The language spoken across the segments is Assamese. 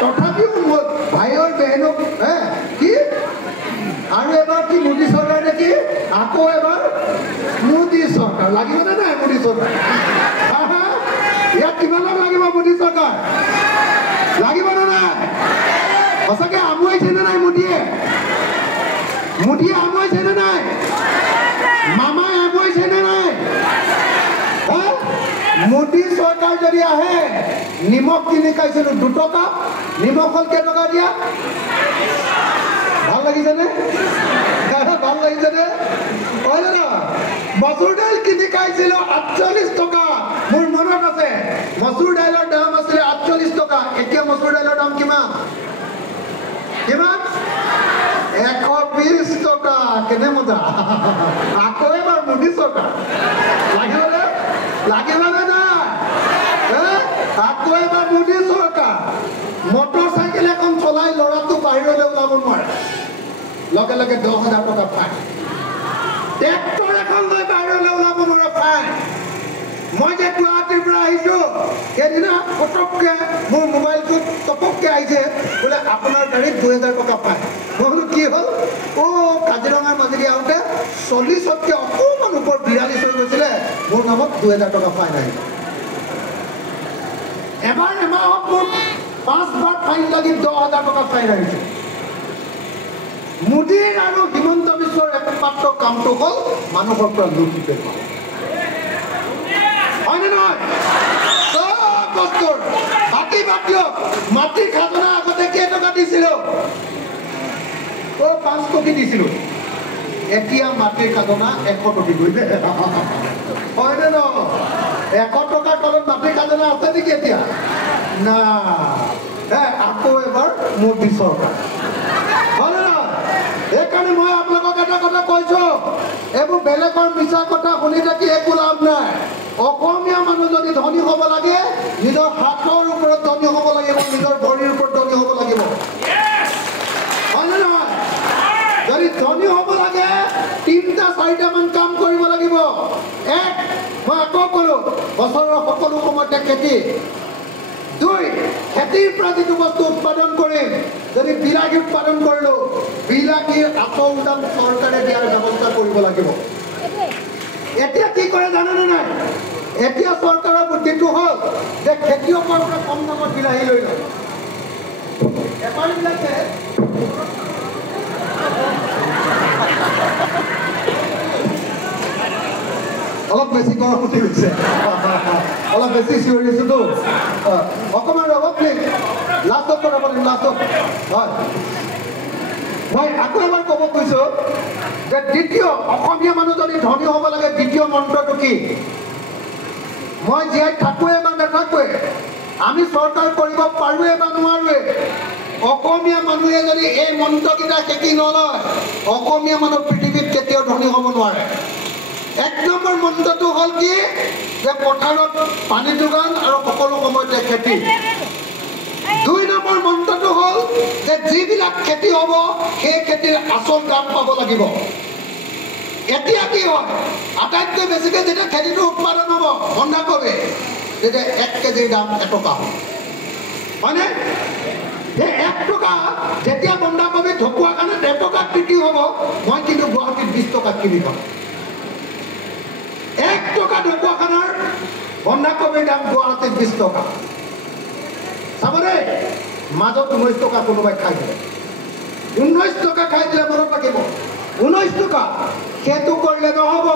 তথাপিও ভাইৰ বেহেনক কি আৰু এবাৰ কি মোদী চৰকাৰ নেকি আকৌ এবাৰ মোদী চৰকাৰ লাগিবনে নাই মোদী চৰকাৰ ইয়াত কিমানক লাগিব মোদী চৰকাৰ লাগিবনে নাই সঁচাকৈ আমুৱাইছেনে নাই মোদীয়ে আমুৱাইছেনে নাই মামাই আমুৱাইছেনে নাই মোদী চৰকাৰ যদি আহে নিমখ কিনি খাইছিলোঁ 2 টকা নিমখ হ'ল কেইটকা দিয়া ভাল লাগিছেনে ভাল লাগিছেনে হয় না মচুৰ দাইল কিনি খাইছিলোঁ 48 টকা মোৰ মনত আছে মচুৰ দাইলৰ দাম আছিলে 48 টকা এতিয়া মচুৰ দাইলৰ দাম কিমান 120 টকা কেনে মজা আকৌ এবাৰ মোদী চৰকাৰ লাগিবনে নাই আকৌ এবাৰ মোদী চৰকাৰ মটৰ চাইকেল এখন চলাই ল'ৰাটো বাহিৰলৈ ওলাব নোৱাৰে লগে লগে 10,000 টকা ফাইন ট্ৰেক্টৰ এখন লৈ বাহিৰলৈ ওলাব নোৱাৰে ফাইন মই যে গুৱাহাটীৰ পৰা আহিছোঁ সেইদিনা পটককৈ মোৰ মোবাইলটোত টপককৈ আহিছে বোলে আপোনাৰ গাড়ীত 2,000 টকা ফাইন মই বোলো কি হ'ল কাজিৰঙাৰ মাজেদি আহোঁতে 40তকৈ অকণমান ওপৰত 42 হৈ গৈছিলে মোৰ নামত 2,000 টকা ফাইন আহিল এবাৰ এমাহত মোৰ 5 বাৰ ফাইন লাগি 10,000 টকা ফাইন আহিছে মোদীৰ আৰু হিমন্ত বিশ্বৰ একমাত্ৰ কামটো হ'ল মানুহৰ পৰা লুটিতে পায় হয়নে নহয় চব বস্তুৰ বাকী বাকিয়ক মাটিৰ খাজনা আগতে কেইটকা দিছিলোঁ 5 কোটি দিছিলোঁ এতিয়া মাটিৰ খাজনা 100 কোটি গৈছে হয়নে নহয় 100 টকাৰ তলত মাটিৰ খাজনা আছে নেকি এতিয়া না আকৌ এবাৰ মোদী চৰকাৰ হয়নে নহয় সেইকাৰণে মই আপোনালোকক এটা কথা কৈছোঁ এইবোৰ বেলেগৰ মিছা কথা শুনি থাকি একো লাভ নাই অসমীয়া মানুহ যদি ধনী হ'ব লাগে নিজৰ হাতৰ ওপৰত ধনী হ'ব লাগিব নিজৰ ভৰিৰ ওপৰত ধনী হ'ব লাগিব হয়নে নহয় যদি ধনী হ'ব লাগে 3-4টামান কাম কৰিব লাগিব মই আকৌ ক'লোঁ বছৰৰ সকলো সময়তে খেতি 2 খেতিৰ পৰা যিটো বস্তু উৎপাদন কৰিম যদি বিলাহী উৎপাদন কৰিলোঁ বিলাহীৰ আচল দাম চৰকাৰে দিয়াৰ ব্যৱস্থা কৰিব লাগিব এতিয়া কি কৰে জানেনে নাই এতিয়া চৰকাৰৰ বুদ্ধিটো হ'ল যে খেতিয়কৰ পৰা কম দামত বিলাহী লৈ লয় বেপাৰীবিলাকে অলপ বেছি গৰম উঠি গৈছে অলপ বেছি চিঞৰিছোঁতো অকণমান ৰ'ব প্লিজ লাষ্টত কৰিব লাগিব লাষ্টত হয় মই আকৌ এবাৰ ক'ব কৈছোঁ যে দ্বিতীয় অসমীয়া মানুহ যদি ধনী হ'ব লাগে দ্বিতীয় মন্ত্ৰটো কি মই জীয়াই থাকোঁৱে বা নাথাকোঁৱে আমি চৰকাৰ কৰিব পাৰোঁৱে বা নোৱাৰোঁৱে অসমীয়া মানুহে যদি এই মন্ত্ৰকেইটা শিকি নলয় অসমীয়া মানুহ পৃথিৱীত কেতিয়াও ধনী হ'ব নোৱাৰে 1 নম্বৰ মন্ত্ৰটো হ'ল কি যে পথাৰত পানী যোগান আৰু সকলো সময়তে খেতি 2 নম্বৰ মন্ত্ৰটো হ'ল যে যিবিলাক খেতি হ'ব সেই খেতিৰ আচল দাম পাব লাগিব এতিয়া কি হয় আটাইতকৈ বেছিকৈ যেতিয়া খেতিটো উৎপাদন হ'ব বন্ধাকবি তেতিয়া 1 কেজিৰ দাম 1 টকা হ'ব হয়নে সেই 1 টকা যেতিয়া বন্ধাকবি ঢকুৱা কাৰণে 1 টকাত বিক্ৰী হ'ব মই কিন্তু গুৱাহাটীত 20 টকাত কিনি পাম 1 টকা ঢকুৱাখানাৰ বন্ধাকবিৰ দাম গুৱাহাটীত 20 টকা চাবনে মাজত 19 টকা কোনোবাই খাই দিলে 19 টকা খাই দিলে মনত ৰাখিব 19 টকা সেইটো কৰিলে নহ'ব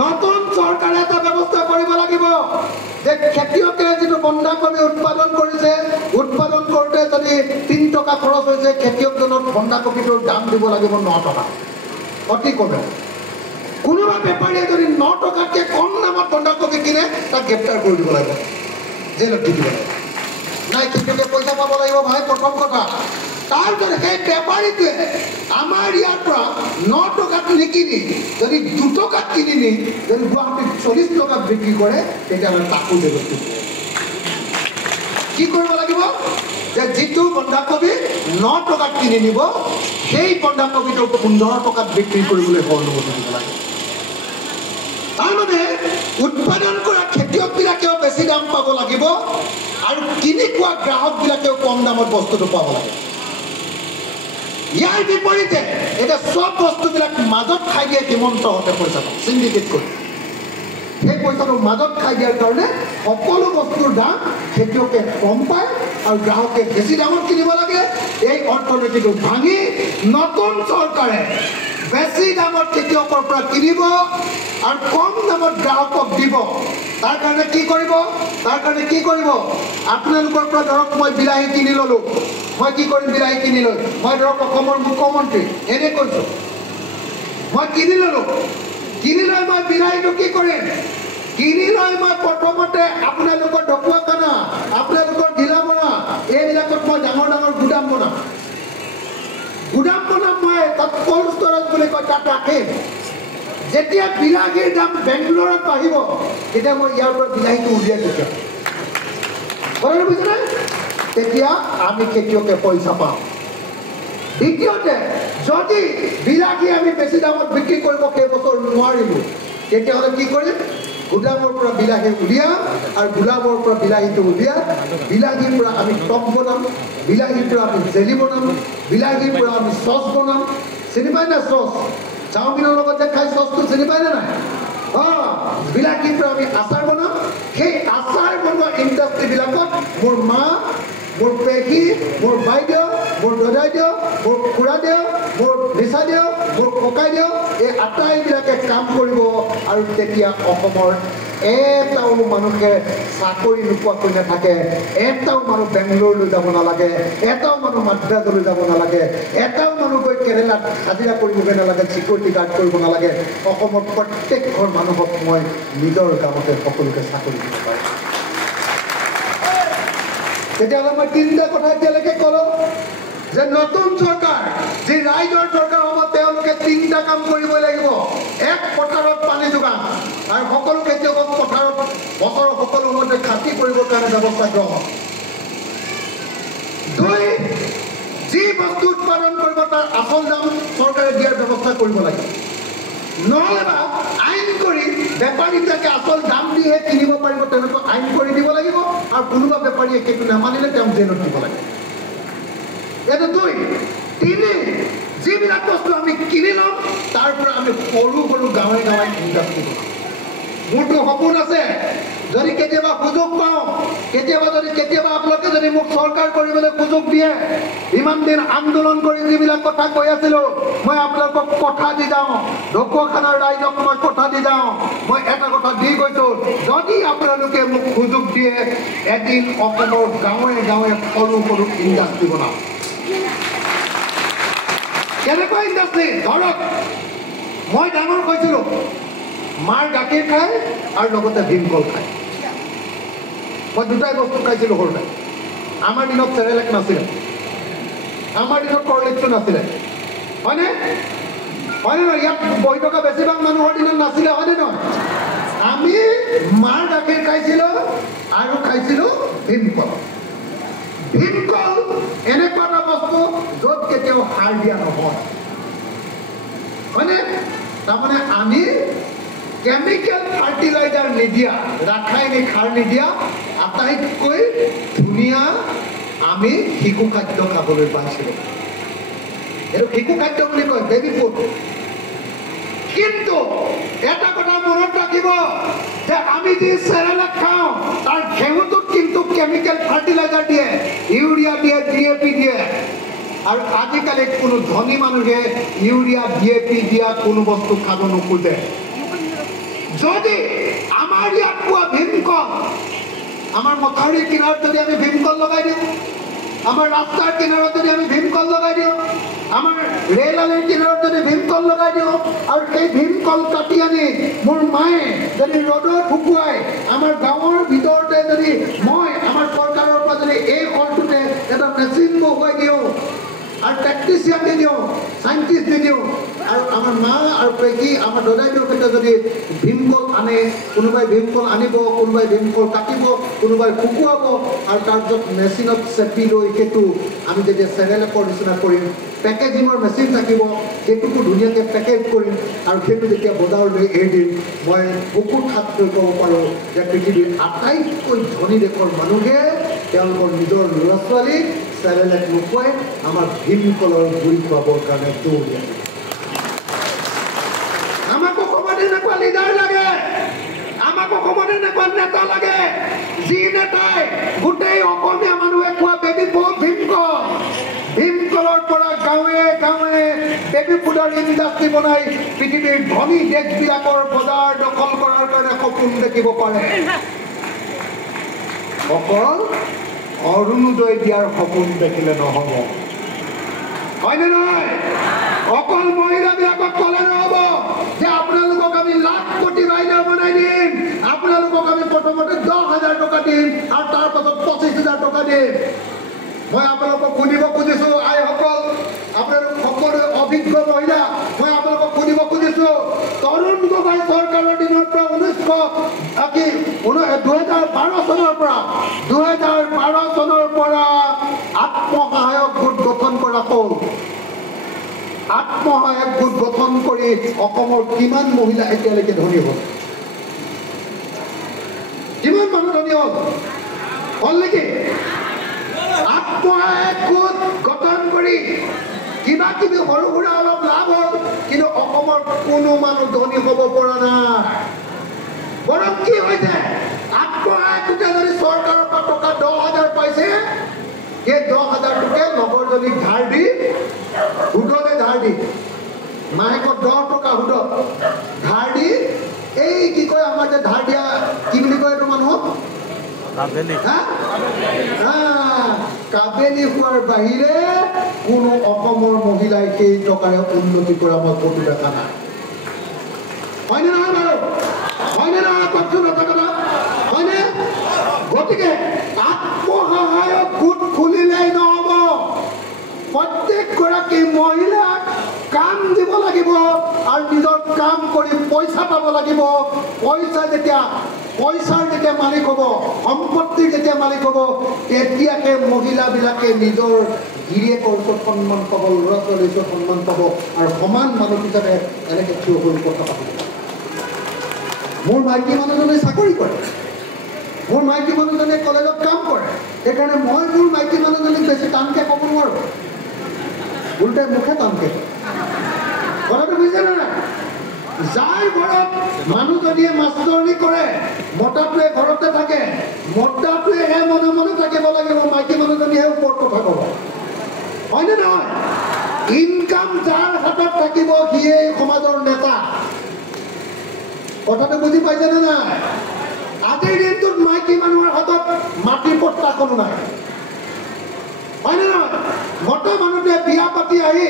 নতুন চৰকাৰে এটা ব্যৱস্থা কৰিব লাগিব যে খেতিয়কে যিটো বন্ধাকবি উৎপাদন কৰিছে উৎপাদন কৰোঁতে যদি 3 টকা খৰচ হৈছে খেতিয়কজনক বন্ধাকবিটোৰ দাম দিব লাগিব 9 টকা অতি কমে কোনোবা বেপাৰীয়ে যদি 9 টকাতকৈ কম দামত বন্ধাকবি কিনে তাক গ্ৰেপ্তাৰ কৰি দিব লাগিব জেলত দি দিব লাগিব নাই খেতিয়কে পইচা পাব লাগিব ভাই প্ৰথম কথা তাৰপিছত সেই বেপাৰীটোৱে আমাৰ ইয়াৰ পৰা 9 টকাত নিকিনি যদি 2 টকাত কিনি নি যদি গুৱাহাটীত 40 টকাত বিক্ৰী কৰে তেতিয়াহ'লে তাকো জেলত দিব কি কৰিব লাগিব যে যিটো বন্ধাকবি 9 টকাত কিনি নিব সেই বন্ধাকবিটো 15 টকাত বিক্ৰী কৰিবলৈ অনুমতি দিব লাগে তাৰমানে উৎপাদন কৰা খেতিয়কবিলাকেও বেছি দাম পাব লাগিব আৰু কিনি পোৱা গ্ৰাহকবিলাকেও কম দামত বস্তুটো পাব লাগে ইয়াৰ বিপৰীতে এটা সব বস্তুবিলাক মাজত খাই দিয়ে হিমন্তহঁতে পইচাটো সিন্ডিকেট কৰি সেই পইচাটো মাজত খাই দিয়াৰ কাৰণে সকলো বস্তুৰ দাম খেতিয়কে কম পায় আৰু গ্ৰাহকে বেছি দামত কিনিব লাগে এই অৰ্থনীতিটো ভাঙি নতুন চৰকাৰে বেছি দামত খেতিয়কৰ পৰা কিনিব আৰু কম দামত গ্ৰাহকক দিব তাৰ কাৰণে কি কৰিব আপোনালোকৰ পৰা ধৰক মই বিলাহী কিনি ললো মই কি কৰিম বিলাহী কিনি লৈ মই ধৰক অসমৰ মুখ্যমন্ত্ৰী এনে কৈছো মই কিনি ললো কিনি লৈ মই বিলাহীটো কি কৰিম কিনি লৈ মই প্ৰথমতে আপোনালোকৰ ঢকুৱাখানা আপোনালোকৰ ঢিলামৰা এইবিলাকত মই ডাঙৰ ডাঙৰ গুদাম বনাম মই তাত কোল্ড ষ্টৰেজ বুলি কয় তাত ৰাখিম যেতিয়া বিলাহীৰ দাম বেংগলোৰত বাঢ়িব তেতিয়া মই ইয়াৰ পৰা বিলাহীটো উলিয়াই দিছোঁ কথাটো বুজিছেনে তেতিয়া আমি খেতিয়কে পইচা পাওঁ দ্বিতীয়তে যদি বিলাহী আমি বেছি দামত বিক্ৰী কৰিব কেইবছৰ নোৱাৰিলোঁ তেতিয়াহ'লে কি কৰিম গুদামৰ পৰা বিলাহী উলিয়াম আৰু গুদামৰ পৰা বিলাহীটো উলিয়াই বিলাহীৰ পৰা আমি টপ বনাম বিলাহীৰ পৰা আমি জেলি বনাম বিলাহীৰ পৰা আমি চচ বনাম চিনি পাই না চচ চাওমিনৰ লগত যে খাই চচটো চিনি পাই নে নাই বিলাহীৰ পৰা আমি আচাৰ বনাম সেই আচাৰ বনোৱা ইণ্ডাষ্ট্ৰীবিলাকত মোৰ মা মোৰ পেহী মোৰ বাইদেউ মোৰ দদাইদেউ মোৰ খুৰাদেউ মোৰ নিচাদেউ মোৰ ককাইদেউ এই আটাইবিলাকে কাম কৰিব আৰু তেতিয়া অসমৰ এটাও মানুহে চাকৰি নোপোৱাকৈ নাথাকে এটাও মানুহ বেংগলোৰলৈ যাব নালাগে এটাও মানুহ মাদ্ৰাজলৈ যাব নালাগে এটাও মানুহ গৈ কেৰেলাত হাজিৰা কৰিবগৈ নালাগে চিকিউৰিটি গাৰ্ড কৰিব নালাগে অসমৰ প্ৰত্যেক ঘৰ মানুহক মই নিজৰ গাঁৱতে সকলোকে চাকৰি দিব পাৰোঁ তেতিয়াহ'লে মই তিনিটা কথা এতিয়ালৈকে ক'লোঁ যে নতুন চৰকাৰ যি ৰাইজৰ চৰকাৰ হ'ব তেওঁলোকে তিনিটা কাম কৰিবই লাগিব এক পথাৰত পানী যোগান আৰু সকলো খেতিয়কক পথাৰত বছৰৰ সকলো সময়তে খাতি কৰিবৰ কাৰণে ব্যৱস্থা গ্ৰহণ দুই যি বস্তু উৎপাদন কৰিব তাৰ আচল দাম চৰকাৰে দিয়াৰ ব্যৱস্থা কৰিব লাগে নহ'লেবা আইন কৰি বেপাৰীবিলাকে আচল দাম দিহে কিনিব পাৰিব তেনেকুৱা আইন কৰি দিব লাগিব আৰু কোনোবা বেপাৰীয়ে সেইটো নামানিলে তেওঁ জেলত দিব লাগে এইটো দুই তিনি যিবিলাক বস্তু আমি কিনি ল'ম তাৰ পৰা আমি সৰু সৰু গাঁৱে গাঁৱে ইণ্ডাষ্ট্ৰী বনাম মোৰতো সপোন আছে যদি কেতিয়াবা সুযোগ পাওঁ কেতিয়াবা আপোনালোকে যদি মোক চৰকাৰ কৰিবলৈ সুযোগ দিয়ে ইমান দিন আন্দোলন কৰি যিবিলাক কথা কৈ আছিলোঁ মই আপোনালোকক কথা দি যাওঁ ঢকুৱাখানাৰ ৰাইজক মই কথা দি যাওঁ মই এটা কথা দি গৈছোঁ যদি আপোনালোকে মোক সুযোগ দিয়ে এদিন অসমৰ গাঁৱে গাঁৱে সৰু সৰু ইণ্ডাষ্ট্ৰী বনাম কেনেকুৱা ইণ্ডাষ্ট্ৰী ধৰক মই ডাঙৰ কৈছিলোঁ মাৰ গাখীৰ খায় আৰু লগতে ভীমকল খায় মই দুটাই বস্তু খাইছিলোঁ সৰুতে আমাৰ দিনত চেৰেলেক নাছিলে আমাৰ দিনত কৰ্লিকটো নাছিলে হয়নে নহয় ইয়াত বহি থকা বেছিভাগ মানুহৰ দিনত নাছিলে হয়নে নহয় আমি মাৰ গাখীৰ খাইছিলোঁ আৰু খাইছিলোঁ ভীমকল এনেকুৱা এটা বস্তু য'ত কেতিয়াও সাৰ দিয়া নহয় হয়নে তাৰমানে আমি কেমিকেল ফাৰ্টিলাইজাৰ নিদিয়া ৰাসায়নিক সাৰ নিদিয়া আটাইতকৈ ধুনীয়া আমি শিশু খাদ্য খাবলৈ পাইছিলোঁ এইটো শিশু খাদ্য বুলি কয় বেবি ফুড কিন্তু এটা কথা মনত ৰাখিব যে আমি যি চেৰেলেক খাওঁ তাৰ ঘেঁহুটোত কিন্তু কেমিকেল ফাৰ্টিলাইজাৰ দিয়ে ইউৰিয়া দিয়ে DAP দিয়ে আৰু আজিকালি কোনো ধনী মানুহে ইউৰিয়া DAP দিয়া কোনো বস্তু খাব নোখোজে যদি আমাৰ ইয়াত পোৱা ভীমকল আমাৰ মথাউৰিৰ কিনাৰত যদি আমি ভীমকল লগাই দিওঁ আমাৰ ৰাস্তাৰ কিনাৰত যদি আমি ভীমকল লগাই দিওঁ আমাৰ ৰেল আলিৰ কিনাৰত যদি ভীমকল লগাই দিওঁ আৰু সেই ভীমকল কাটি আনি মোৰ মায়ে যদি ৰ'দত শুকুৱাই আমাৰ গাঁৱৰ ভিতৰতে যদি মই আমাৰ চৰকাৰৰ পৰা যদি এই ফলটোতে এটা মেচিন বহুৱাই দিওঁ আৰু টেকনিচিয়ান দি দিওঁ সাইণ্টিষ্ট দি দিওঁ আৰু আমাৰ মা আৰু পেহী আমাৰ দদাইদেউৰ ক্ষেত্ৰত যদি ভীমকল আনে কোনোবাই ভীমকল আনিব কোনোবাই ভীমকল কাটিব কোনোবাই শুকুৱাব আৰু তাৰপিছত মেচিনত চেপি লৈ সেইটো আমি যেতিয়া চেৰেলেকৰ নিচিনা কৰিম পেকেজিঙৰ মেচিন থাকিব সেইটোকো ধুনীয়াকৈ পেকেজ কৰিম আৰু সেইটো যেতিয়া বজাৰলৈ এৰি দিম মই বুকুত হাত লৈ ক'ব পাৰোঁ যে পৃথিৱীৰ আটাইতকৈ ধনী দেশৰ মানুহে তেওঁলোকৰ নিজৰ ল'ৰা ছোৱালীক চেৰেলেক নোখোৱাই আমাৰ ভীমকলৰ গুৰি খুৱাবৰ কাৰণে দৌৰি আছে। আমাক অসমত এনেকুৱা লিডাৰ লাগে, আমাক অসমত এনেকুৱা নেতা লাগে যি নেতাই গোটেই অসমীয়া মানুহে কোৱা বেবী ফুড ভীমকল, ভীমকলৰ পৰা গাঁৱে গাঁৱে বেবী ফুডৰ ইণ্ডাষ্ট্ৰী বনাই পৃথিৱীৰ ধনী দেশবিলাকৰ বজাৰ দখল কৰাৰ কাৰণে সপোন দেখিব পাৰে। অকল অৰুণোদয় দিয়াৰ সপোন দেখিলে নহ'ব, হয়নে নহয়? অকল মহিলাবিলাকক ক'লে নহ'ব যে আপোনালোকক আমি লাখ কোটি বাইদেউ বনাই দিম, আপোনালোকক আমি প্ৰথমতে 10,000 টকা দিম আৰু তাৰপাছত 25,000 টকা দিম। মই আপোনালোকক সুধিব খুজিছোঁ, আইসকল, আপোনালোক সকলোৱে অভিজ্ঞ মহিলা, মই আপোনালোকক সুধিব খুজিছোঁ, তৰুণ গগৈ চৰকাৰৰ দিনৰ পৰা 2012 চনৰ পৰা আত্মসহায়ক গোট গঠন কৰা হ'ল। আত্মসহায়ক গোট গঠন কৰি অসমৰ কিমান মহিলা এতিয়ালৈকে ধনী হ'ল? কিমান মানুহ ধনী হ'ল? হ'ল নেকি? আত্মসহায়ক গোট গঠন কৰি কিবা কিবি সৰু সুৰা অলপ লাভ হ'ল, কিন্তু অসমৰ কোনো মানুহ ধনী হ'ব পৰা নাই। বৰং কি হৈছে, আত্মসহায়ক গোটে যদি চৰকাৰৰ পৰা টকা 10,000 পাইছে, সেই 10,000 টকা লগৰজনীক ধাৰ দি, সুদতে ধাৰ দি, মাহেকত 10 টকা সুদত ধাৰ দি, এই কি কয় আমাৰ যে ধাৰ দিয়া কি বুলি কয় এইটো মানুহক? কাবেলি হোৱাৰ বাহিৰে কোনো অসমৰ মহিলাই সেই টকাৰে উন্নতি কৰা মই ক'তো দেখা নাই। হয়নে নহয় বাৰু? হয়নে নহয়? কওকচোন এটা কথা, হয়নে? গতিকে আত্মসহায়ক গোট খুলিলেই নহ'ব, প্ৰত্যেকগৰাকী মহিলাক কাম দিব লাগিব আৰু নিজৰ কাম কৰি পইচা পাব লাগিব। পইচাৰ যেতিয়া মালিক হ'ব, সম্পত্তিৰ যেতিয়া মালিক হ'ব, তেতিয়াহে মহিলাবিলাকে নিজৰ গিৰিয়েকৰ ওচৰত সন্মান পাব, ল'ৰা ছোৱালীৰ ওচৰত সন্মান পাব আৰু সমান মানুহ হিচাপে এনেকৈ থিয় হৈ কথা পাতিব। মোৰ মাইকী মানুহজনে চাকৰি কৰে, মোৰ মাইকী মানুহজনে কলেজত কাম কৰে, সেইকাৰণে মই মোৰ মাইকী মানুহজনীক বেছি টানকৈ ক'ব নোৱাৰোঁ, উল্টাই মুখে টানকৈ কয়। কথাটো বুজিছেনে নাই? যাৰ ঘৰত মানুহজনীয়ে মাষ্টৰণী কৰে, মতাটোৱে ঘৰতে থাকে, মতাটোৱেহে মনে মনে থাকিব লাগিব, মাইকী মানুহজনীহে ওপৰত কথা ক'ব, হয়নে নহয়? ইনকাম যাৰ হাতত থাকিব সিয়েই সমাজৰ নেতা। কথাটো বুজি পাইছেনে নাই? আজিৰ দিনটোত মাইকী মানুহৰ হাতত মাটিৰ পট্টা কোনো নাই, হয়নে নহয়? মতা মানুহটোৱে বিয়া পাতি আহি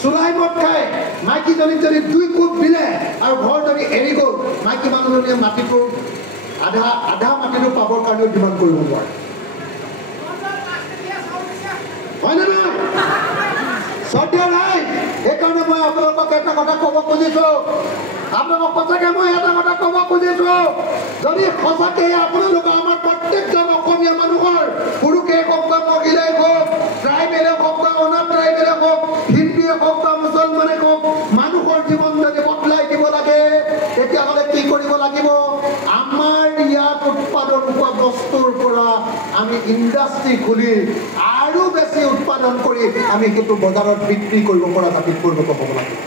চুলাই মদ খাই মাইকীজনীক যদি 2 কোপ দিলে আৰু ঘৰ যদি এৰি গ'ল, মাইকী মানুহজনীয়ে মাটিটো আধা মাটিটো পাবৰ কাৰণেও ডিমাণ্ড কৰিব নোৱাৰে, হয়নে নহয়? সদ্য নাই। সেইকাৰণে মই আপোনালোকক এটা কথা ক'ব খুজিছোঁ, আপোনালোকক সঁচাকৈ মই এটা কথা ক'ব খুজিছোঁ, যদি সঁচাকৈ আপোনালোকে আমাৰ প্ৰত্যেকজন অসমীয়া মানুহৰ, পুৰুষে হওক বা মহিলাই হওক, ট্ৰাইবেলে হওক বা অনাট্ৰাইবেলে হওক, হিন্দুৱে হওক বা মুছলমানে হওক, মানুহৰ জীৱন যদি বদলাই দিব লাগে, তেতিয়াহ'লে কি কৰিব লাগিব? আমাৰ ইয়াত উৎপাদন হোৱা বস্তুৰ পৰা আমি ইণ্ডাষ্ট্ৰী খুলি আৰু বেছি উৎপাদন কৰি আমি সেইটো বজাৰত বিক্ৰী কৰিব পৰা জাতিত পৰিণত হ'ব লাগিব।